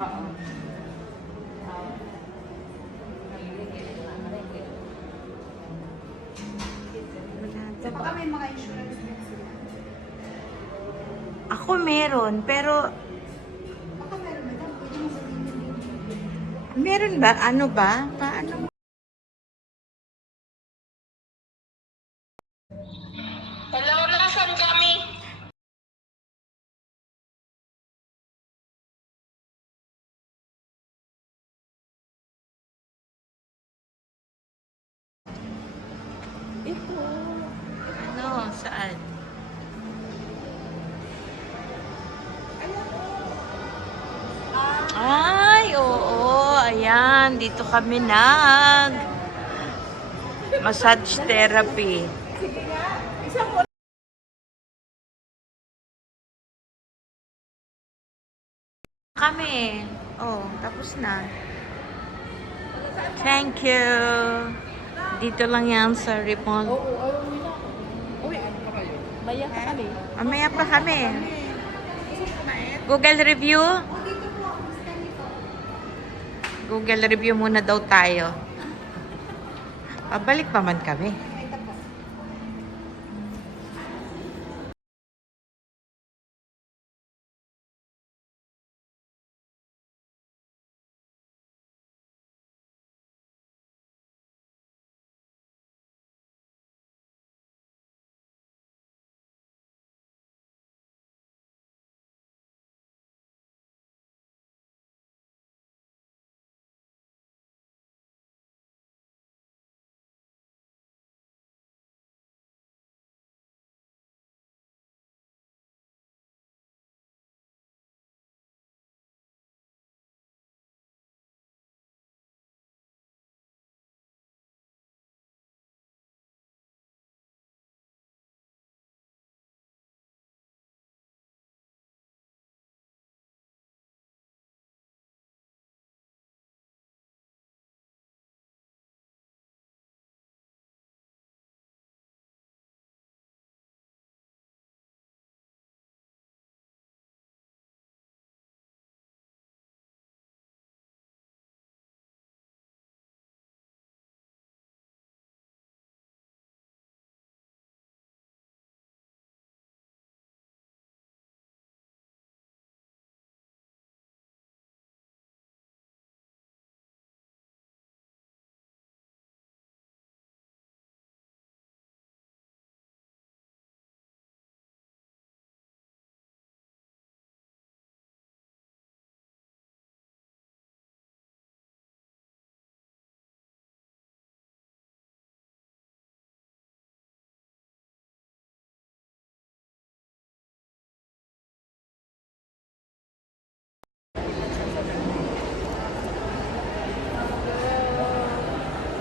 Baka may mga insurance din sila. Ako meron, pero Baka meron ba daw? Pwede mo sabihin. meron ba? Ano ba? Paano? Hello, nasaan kami? Ito. Ano? Saan? Ay, oo. Ayan, dito kami massage therapy. Kami. Oh, tapos na. Thank you. Dito lang yan sa Ripon. Mamaya pa kami. Google review? Google review muna daw tayo. Pabalik pa man kami.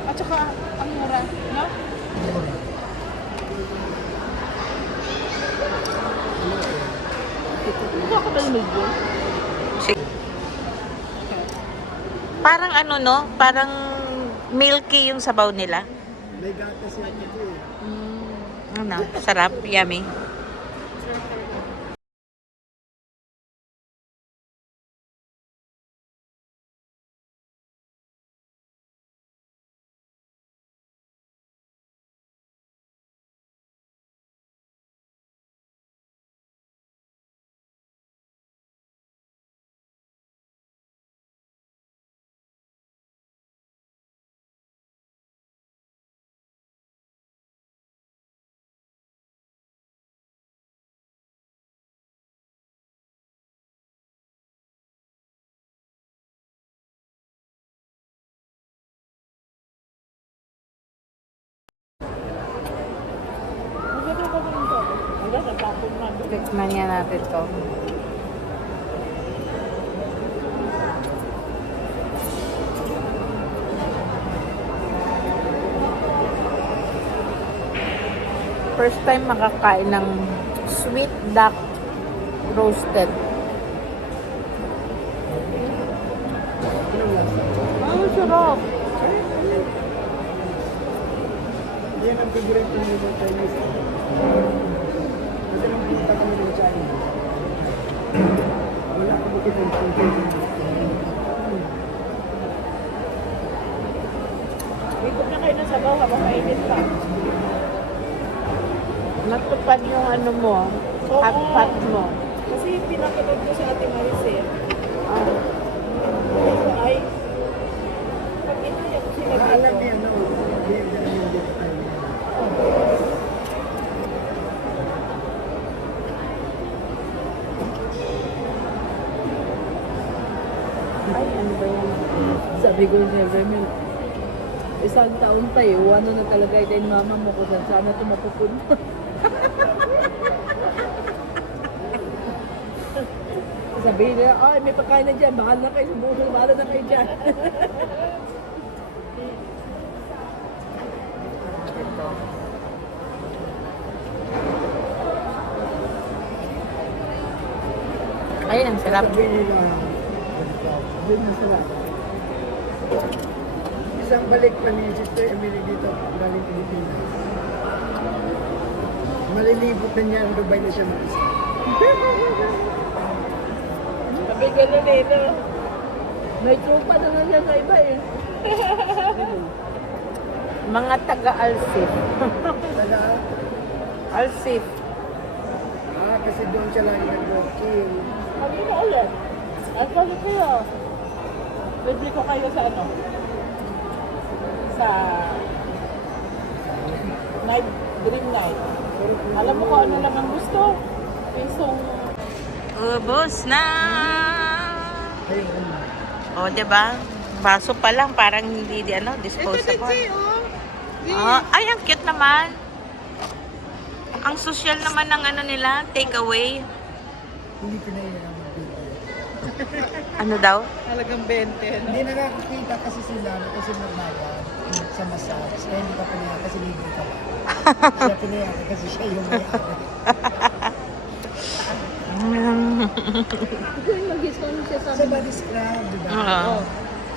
At saka, ang mura, no? Parang ano no? Parang milky yung sabaw nila. May gatas yan ito eh. Ano? Sarap. Yummy. Tikman niya natin to. First time makakain ng sweet duck roasted. Ang sarap. Yan ang favorite ng mga Chinese. Kasi nung punta kami ng China, wala akong makita ng sabaw habang mainit pa. Natupad yung ano mo, Oo. hot pot mo. Kasi pinapanood ko sa Ate Maricel. Ay, pag inaya ko sila Alam dito. niya, no? Hindi ko tayo. Ay, ano ba yan? Sabi ko niya, Remel, isang taon pa eh, ano na talaga ito yung mama mo ko saan sana ito mapupunta. Sabihin nila, ay may pagkain na dyan, bahal na kayo sa buhay, bahal na kayo dyan. Ito. Ay, ang sarap. Sabihin nila, Doon na sila. isang balik pa ni Sister Emily dito, galing Pilipinas. Malilibot na niya ang Dubai na siya mag-isa. Sabi ko na nila, may trupa na nga yan sa iba eh. Mga taga-Alsif. Taga, Alsif. kasi doon siya lang nag-walking. Sabi ko ulit, ang sabi kayo, libre ko kayo sa ano? Sa night, dream night. Alam mo kung ano lang ang gusto? Pisong Ubus na! Ayun. O, diba? Baso pa lang, parang hindi disposable. Ay, ang cute naman. Ang social naman ng ano nila, takeaway. Hindi pinahiram ang video. Ano daw? talagang 20. Hindi nakakakita kasi sila kasi nagbayad sa massage. Kaya hindi ka pinahiram kasi libre ka ba. Siya pinahiram kasi siya yung may-ari. Ito yung mag-discount siya sa Sa body scrub, di ba? Oo.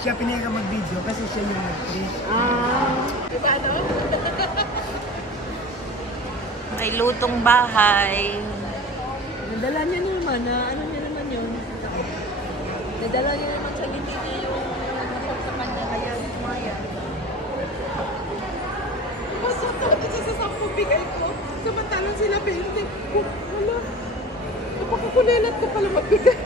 Siya pinahiram mag-video kasi siya yung nag-treat. Diba ano? May lutong bahay. Nadala niya naman na ano niya naman yun. Nadala niya naman sa hindi niya yung nasap sa kanya kaya Maya. Basta to, isa sa 10 bigay ko. Samantalang sila 20. Wala. Napakakulilat ko pala magbigay.